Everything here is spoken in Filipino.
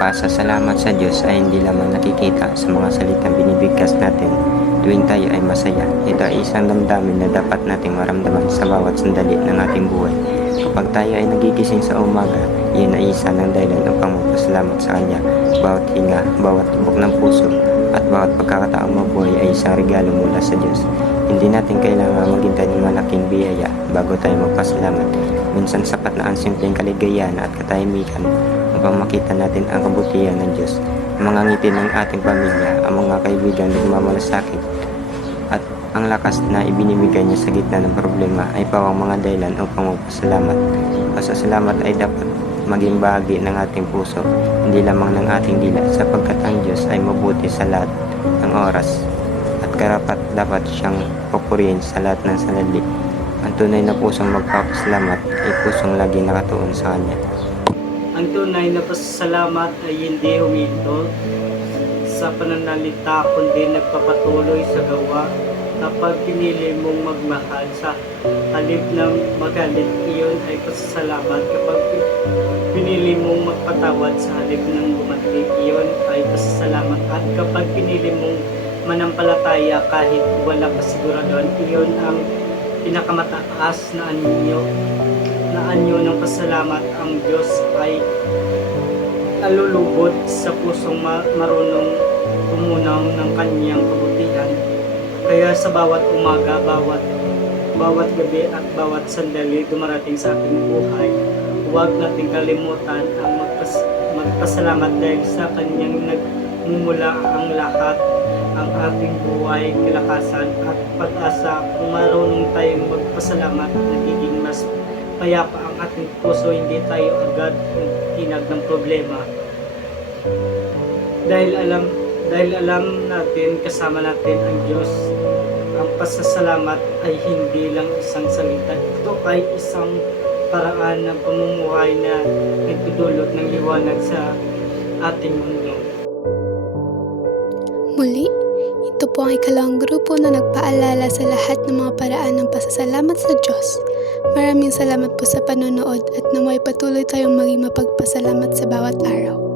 pasasalamat sa Diyos ay hindi lamang nakikita sa mga salitang binibigkas natin tuwing tayo ay masaya. Ito ay isang damdamin na dapat nating maramdaman sa bawat sandali ng ating buhay. Kapag tayo ay nagigising sa umaga, iyon ay isa ng dahilan upang magpasalamat sa Kanya. Bawat hinga, bawat tibok ng puso, at bawat pagkakataong mabuhay ay isang regalo mula sa Diyos. Hindi natin kailangan maghintay ng malaking biyaya bago tayo magpasalamat. Minsan sapat na ang simpleng kaligayahan at katahimikan upang makita natin ang kabutihan ng Diyos. Ang mga ngiti ng ating pamilya, ang mga kaibigan na nagmamalasakit, at ang lakas na ibinibigay niya sa gitna ng problema ay pawang mga dahilan upang magpasalamat. Pasasalamat ay dapat maging bahagi ng ating puso, hindi lamang ng ating dila, sapagkat ang Diyos ay mabuti sa lahat ng oras at karapat dapat siyang papurihin sa lahat ng sandali. Ang tunay na pusong magpapasalamat ay pusong lagi nakatuon sa Kanya. Ang tunay na pasasalamat ay hindi huminto sa pananalita kundi nagpapatuloy sa gawa. Kapag pinili mong magmahal sa halip ng magalit, iyon ay pasasalamat. Kapag pinili mong magpatawad sa halip ng bumati, iyon ay pasasalamat. At kapag pinili mong manampalataya kahit wala kasiguraduhan, iyon ang pinakamataas na anyo ng pasalamat. Ang Diyos ay nalulubot sa pusong marunong tumunaw ng kanyang kabutihan. Kaya sa bawat umaga, bawat gabi at bawat sandali dumarating sa ating buhay, huwag nating kalimutan ang magpasalamat dahil sa kanyang nagmumula ang lahat, ang ating buhay, kalakasan at pag-asa. Kung marunong tayong magpasalamat, nagiging mas payapa ang ating puso, hindi tayo agad tinag ng problema. Dahil alam natin, kasama natin ang Diyos. Ang pasasalamat ay hindi lang isang salita. Ito ay isang paraan ng pamumuhay na nagdudulot ng liwanag sa ating mundo. Muli, ito po ang ikalawang grupo na nagpaalala sa lahat ng mga paraan ng pasasalamat sa Diyos. Maraming salamat po sa panonood at naway patuloy tayong maging mapagpasalamat sa bawat araw.